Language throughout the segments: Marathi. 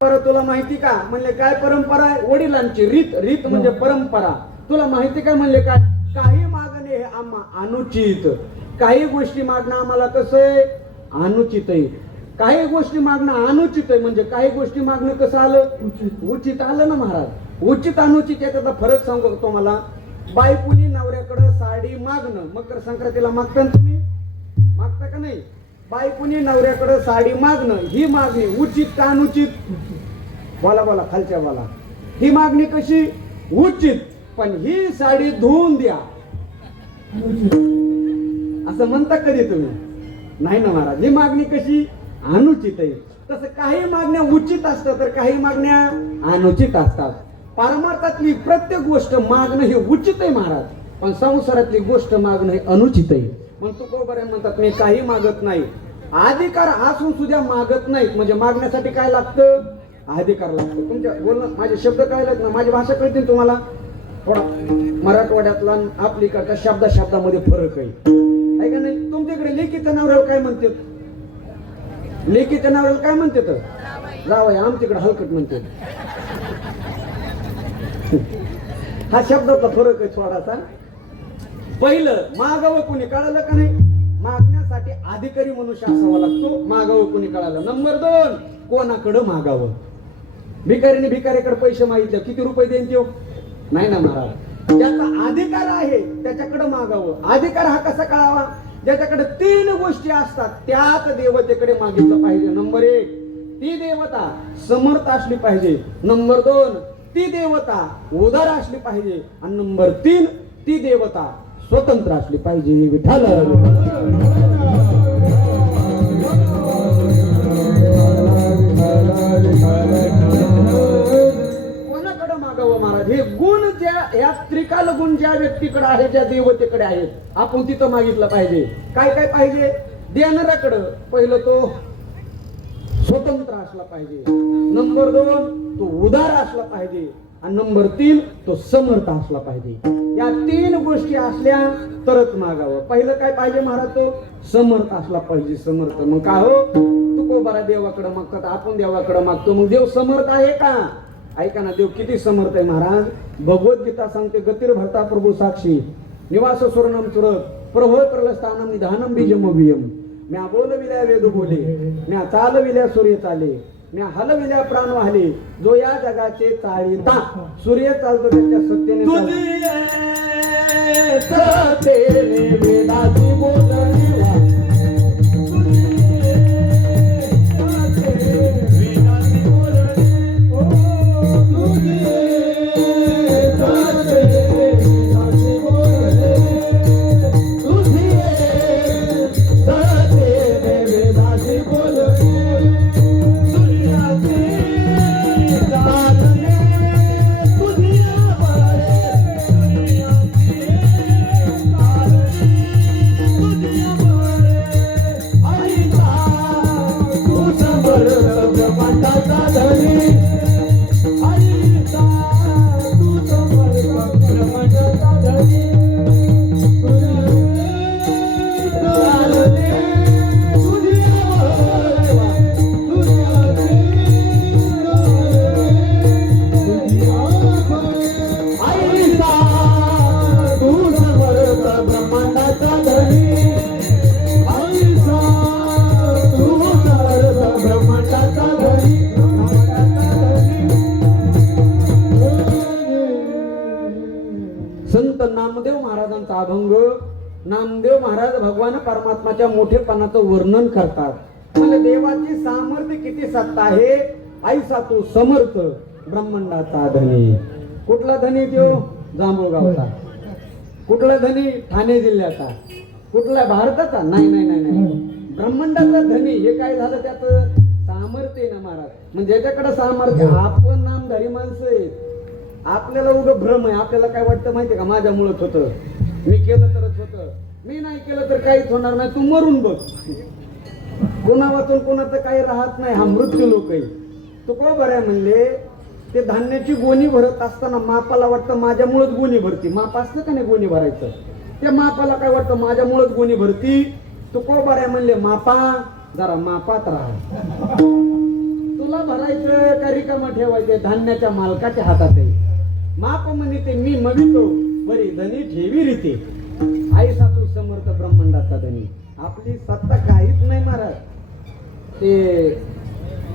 परत तुला माहिती का? म्हणजे काय परंपरा आहे? वडिलांची रीत रीत म्हणजे परंपरा. तुला माहिती काय म्हणले काय काही मागणे हे आम्हा अनुचित. काही गोष्टी मागणं आम्हाला कसं आहे? अनुचित आहे. काही गोष्टी मागणं अनुचित आहे म्हणजे काही गोष्टी मागणं कसं आलं? उचित. आलं ना महाराज? उचित अनुचित याचा फरक सांगू तुम्हाला? बायकुनी नवऱ्याकडं साडी मागणं. मकर संक्रांतीला मागता ना तुम्ही? मागता का नाही? बायकोनी नवऱ्याकडं साडी मागणं ही मागणी उचित का अनुचित? बोला बोला खालच्या बोला. ही मागणी कशी? उचित. पण ही साडी धुवून द्या. असं म्हणता कधी तुम्ही? नाही ना महाराज ही मागणी कशी? अनुचित आहे. तसं काही मागण्या उचित असतात तर काही मागण्या अनुचित असतात. पारमार्थातली प्रत्येक गोष्ट मागणं हे उचित आहे महाराज. पण संसारातली गोष्ट मागणं हे अनुचित आहे मग तू म्हणतात मी काही मागत नाही. अधिकार असून सुद्धा मागत नाहीत. म्हणजे मागण्यासाठी काय लागतं? अधिकार लागतं. तुमच्या बोलणं माझे शब्द कळलेत ना माझी भाषा कळतील तुम्हाला? थोडा मराठवाड्यातला आपली करता शब्दा शब्दामध्ये फरक आहे आहे का नाही? तुमच्याकडे लेखीच्या जनावराला काय म्हणतात? लेखीच्या जनावराला काय म्हणतात? जावय आमच्याकडे हलकट म्हणते हा शब्दाचा फरक आहे थोडासा. पहिलं मागावं कोणी कळालं का नाही? मागण्यासाठी अधिकारी मनुष्य असावा लागतो. मागावं कोणी कळालं? नंबर दोन कोणाकडं मागावं? भिकारीने भिकारीकडे पैसे मागितले. किती रुपये देईन देऊ नाही ना महाराज ज्याचा अधिकार आहे त्याच्याकडे मागावं. अधिकार हा कसा कळावा? ज्याच्याकडे तीन गोष्टी असतात त्याच देवतेकडे मागितलं पाहिजे. नंबर एक ती देवता समर्थ असली पाहिजे. नंबर दोन ती देवता उदार असली पाहिजे. आणि नंबर तीन ती देवता स्वतंत्र असली पाहिजे. विठाल कोणाकडे मागावं महाराज? हे गुण ज्या या त्रिकाल गुण ज्या व्यक्तीकडे आहे ज्या देवतेकडे आहेत आपण तिथं मागितलं पाहिजे. काय काय पाहिजे? देणाऱ्याकडं. पहिलं तो स्वतंत्र असला पाहिजे. नंबर दोन तो उदार असला पाहिजे. आणि नंबर तीन तो समर्थ असला पाहिजे. या तीन गोष्टी असल्या तरच मागावं. पहिलं काय पाहिजे महाराज तो? समर्थ असला पाहिजे समर्थ. मग काय हो? तू बरा देवाकडे मागतात आपण देवाकडे मागतो. मग देव समर्थ आहे का? ऐका ना देव किती समर्थ आहे महाराज. भगवद्गीता सांगते गतीर भरता प्रभू साक्षी. निवास स्वर्णम चुरत प्रभो प्रलस्थानम निधानम बीजम अभियम म्या बोलविल्या वेद बोले म्या चालविल्या सूर्य चाले म्या हलविल्या प्राण वाहले जो या जगाचे चाळीता सूर्य चालतो त्याच्या सत्तेने चालतो. वेदाची बोलणी महाराजांचा अभंग नामदेव महाराज भगवान परमात्माच्या मोठेपणाचं वर्णन करतात. देवाची सामर्थ्य किती सत्ता आहे? ऐसा तू समर्थ ब्रह्मांडाचा धनी. कुठला धनी तो? जांभूळगावचा. कुठला धनी? ठाणे जिल्ह्याचा. कुठला? भारताचा? नाही नाही नाही नाही. ब्रह्मांडाचा धनी हे काय झालं त्याचं? सामर्थ्य आहे ना महाराज. म्हणजे ज्याच्याकडे सामर्थ्य. आपण नामधारी माणसं आहेत. आपल्याला उगं भ्रम आहे. आपल्याला काय वाटतं माहितीये का? माझ्यामुळंच होतं. मी केलं तरच होतं. मी नाही केलं तर काहीच होणार नाही. तू मरून बघ. कोणा वाचून कोणाचं काही राहत नाही. हा मृत्यू लोक आहे तो को बऱ्या म्हणले? ते धान्याची गोणी भरत असताना मापाला वाटतं माझ्यामुळेच गोणी भरती. माप असतं का नाही गोणी भरायचं? त्या मापाला काय वाटतं? माझ्यामुळेच गोणी भरती. तुकडो कोबाऱ्या म्हणले? मापा जरा मापात राहा. तुला भरायचं का रिकामा ठेवायचं? धान्याच्या मालकाच्या हातात आहे. माप म्हणे ते मी मग बरी धनी ठेवी रीती. आई सासू समर्थ ब्रह्मांडाचा धनी. आपली सत्ता काहीच नाही महाराज ते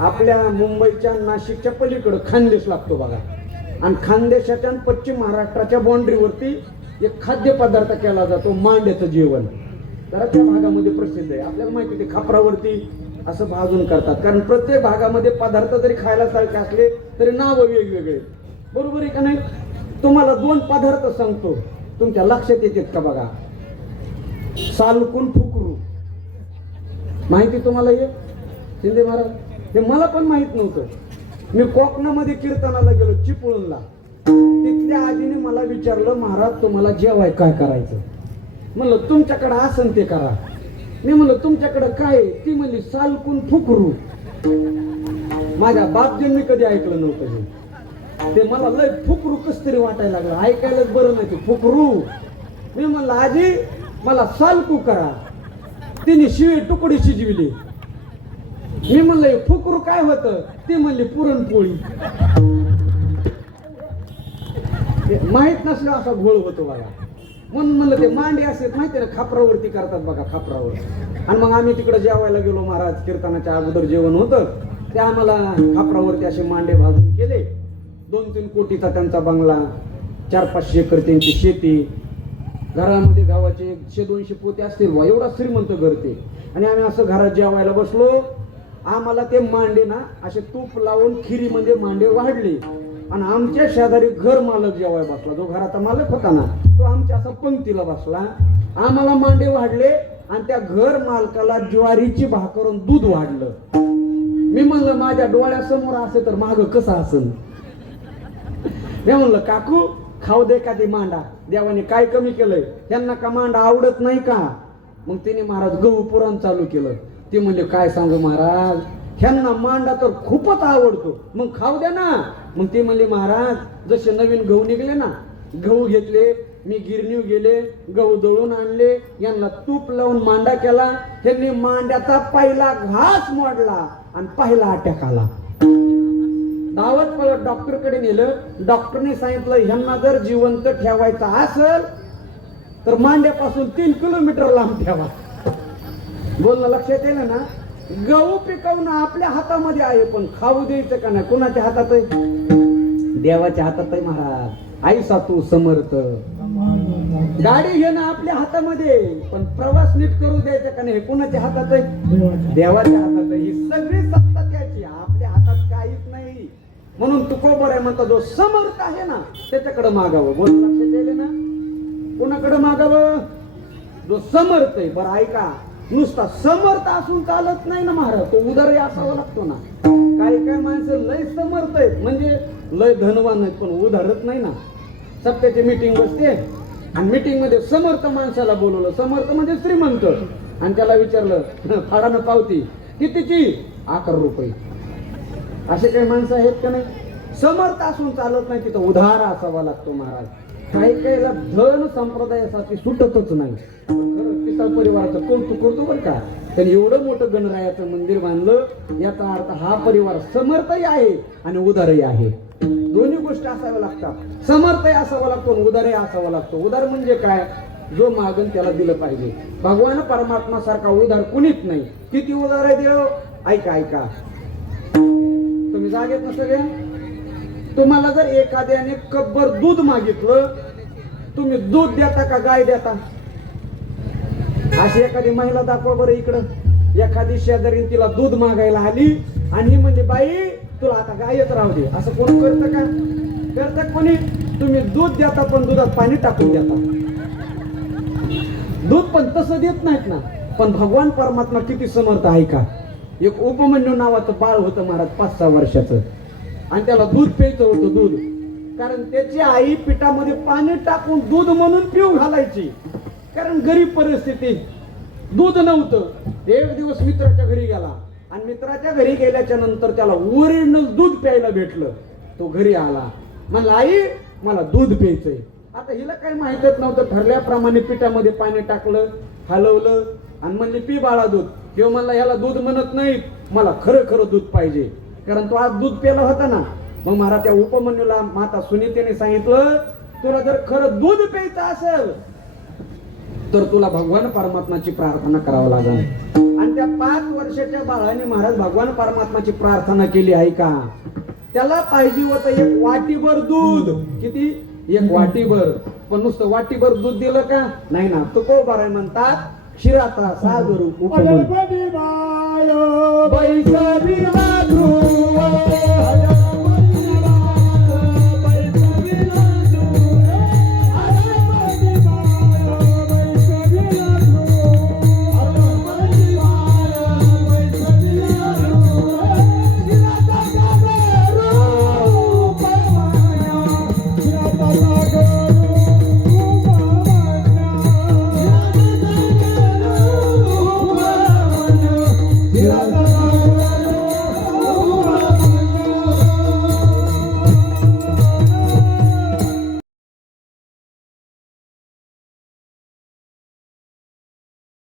आपल्या मुंबईच्या नाशिकच्या पलीकडं खानदेश लागतो बघा. आणि खानदेशाच्या आणि पश्चिम महाराष्ट्राच्या बाउंड्रीवरती एक खाद्यपदार्थ केला जातो मांड्याचं जेवण. जरा त्या भागामध्ये प्रसिद्ध आहे. आपल्याला माहिती ते खापरावरती असं भाजून करतात. कारण प्रत्येक भागामध्ये पदार्थ जरी खायला सारखे असले तरी नावं वेगवेगळे. बरोबर आहे का नाही? तुम्हाला दोन पदार्थ सांगतो. तुमच्या लक्षात येतात का बघा? सालकून फुकरू. माहिती तुम्हाला हे? शिंदे महाराज हे मला पण माहीत नव्हतं. मी कोकणामध्ये कीर्तनाला गेलो चिपळूणला. तिथल्या आजीने मला विचारलं महाराज तुम्हाला जेवाय काय करायचं? म्हणलं तुमच्याकडे आसन ते करा. मी म्हणलं तुमच्याकडे काय ती म्हणली सालकून फुकरू. माझ्या बापजींनी कधी ऐकलं नव्हतं हे. ते मला लय फुकरू कस तरी वाटायला लागलं. ऐकायलाच बरं नाही ते फुकरू. मी म्हणलं आजी मला सालकू करा. तिने शिवी तुकडी शिजविली. मी म्हणलं फुकरू काय होतं? ते म्हणली पुरणपोळी. ते माहीत नसलं असा घोळ होतो बघा म्हणून म्हणलं ते मांडे असतात माहिती ना खापरावरती करतात बघा खापरावर. आणि मग आम्ही तिकडे जेवायला गेलो महाराज कीर्तनाच्या अगोदर जेवण होतं. ते आम्हाला खापरावरती असे मांडे भाजून केले. दोन तीन कोटीचा त्यांचा बंगला चार पाचशे एकर त्यांची शेती. घरामध्ये गावाचे एकशे दोनशे पोते असतील बा एवढा श्रीमंत घर ते. आणि आम्ही असं घरात जेवायला बसलो. आम्हाला ते मांडे ना असे तूप लावून खिरीमध्ये मांडे वाढले. आणि आमच्या शेजारी घर मालक जेवाय बसला जो घराचा मालक होता ना तो आमच्या असा पंक्तीला बसला. आम्हाला मांडे वाढले आणि त्या घर मालकाला ज्वारीची भाकरून दूध वाढलं. मी म्हणलं माझ्या डोळ्यासमोर असे तर माग कसं असन? मी म्हणलं काकू खाऊ दे का दे मांडा. देवाने काय कमी केलंय? त्यांना का मांडा आवडत नाही का? मग तिने महाराज गहू पुराण चालू केलं. ते म्हणले काय सांगू महाराज? ह्यांना मांडा तर खूपच आवडतो. मग खाऊ द्या ना. मग ते म्हणले महाराज जसे नवीन गहू निघले ना गहू घेतले मी गिरणीव गेले गहू दळून आणले यांना तूप लावून मांडा केला त्यांनी मांड्याचा पहिला घास मोडला आणि पहिला अटॅक आला. धावत पळत डॉक्टरकडे नेलं. डॉक्टरने सांगितलं ह्यांना जर जिवंत ठेवायचं असेल तर मांड्यापासून तीन किलोमीटर लांब ठेवा. बोलणं लक्षात येईल ना? गहू पिकवणं आपल्या हातामध्ये आहे पण खाऊ द्यायचं का नाही? कोणाच्या हातात आहे देवाच्या हातात आहे महाराज. आई सातू समर्थ. गाडी घेणं आपल्या हातामध्ये पण प्रवास नीट करू द्यायचा का नाही? कोणाच्या हातात आहे देवाच्या हातात आहे ही सगळी म्हणून तुकोबर आहे म्हणता जो समर्थ आहे ना त्याच्याकडे मागावं. बोल लक्षात येईल ना. कोणाकडे मागावं? जो समर्थ आहे. बरं ऐका. नुसता समर्थ असून चालत नाही ना महाराज. तो उदरही असावा लागतो ना. काही काही माणसं लय समर्थ आहेत. म्हणजे लय धनवान आहेत पण उधारत नाही ना. सत्याची मीटिंग बसते. आणि मीटिंगमध्ये समर्थ माणसाला बोलवलं. समर्थ म्हणजे श्रीमंत. आणि त्याला विचारलं फाडानं पावती. कितीची? अकरा रुपये. असे काही माणसं आहेत का नाही? समर्थ असून चालत नाही तिथं उधार असावा लागतो महाराज. काही काहीला धन संप्रदायासाठी सुटतच नाही. खरं पिता परिवाराचं कौतुक करतो बरं का. त्यांनी एवढं मोठं गणरायाचं मंदिर बांधलं याचा अर्थ हा परिवार समर्थही आहे आणि उदारही आहे. दोन्ही गोष्टी असाव्या लागतात. समर्थही असावा लागतो आणि उदारही असावा लागतो. उदार म्हणजे काय? जो मागण त्याला दिलं पाहिजे. भगवान परमात्मा सारखा उदार कुणीच नाही. किती उदार आहे देव? ऐका ऐका. तुम्ही जागेत ना सगळे तुम्हाला जर एखाद्याने कब्बर दूध मागितलं तुम्ही दूध देता का गाय देता? अशी एखादी महिला दाखवा बरं इकडं. एखादी शेजारी तिला दूध मागायला आली आणि म्हणजे बाई तुला आता गायच राहू दे. असं कोण करतं का? करत कोणी? तुम्ही दूध देता पण दुधात पाणी टाकून देता. दूध पण तसं देत नाहीत ना. पण भगवान परमात्मा किती समर्थ आहे का? एक उपमन्यू नावाचं बाळ होतं महाराज पाच सहा वर्षाचं. आणि त्याला दूध प्यायचं होतं दूध. कारण त्याची आई पिठामध्ये पाणी टाकून दूध म्हणून पिऊ घालायची. कारण गरीब परिस्थिती. दूध नव्हतं. एक दिवस मित्राच्या घरी गेला. आणि मित्राच्या घरी गेल्याच्यानंतर त्याला ओरिजिनल दूध प्यायला भेटलं. तो घरी आला. म्हणला आई मला दूध प्यायचंय. आता हिला काही माहितच नव्हतं. ठरल्याप्रमाणे पिठामध्ये पाणी टाकलं हलवलं. आणि म्हणले पी बाळा दूध. किंवा मला याला दूध म्हणत नाही मला खरं खरं दूध पाहिजे. कारण तो आज दूध प्याला होता ना. मग महाराज त्या उपमन्यूला माता सुनीतेने सांगितलं तुला जर खरं दूध प्यायचं असेल तर तुला भगवान परमात्माची प्रार्थना करावं लागेल. आणि त्या पाच वर्षाच्या बाळाने महाराज भगवान परमात्माची प्रार्थना केली आहे का त्याला पाहिजे होतं एक वाटीभर दूध. किती? एक वाटीभर. पण नुसतं वाटीभर दूध दिलं का? नाही ना. तुकोबाराय म्हणतात क्षीराचा सागर उपमन। गणपती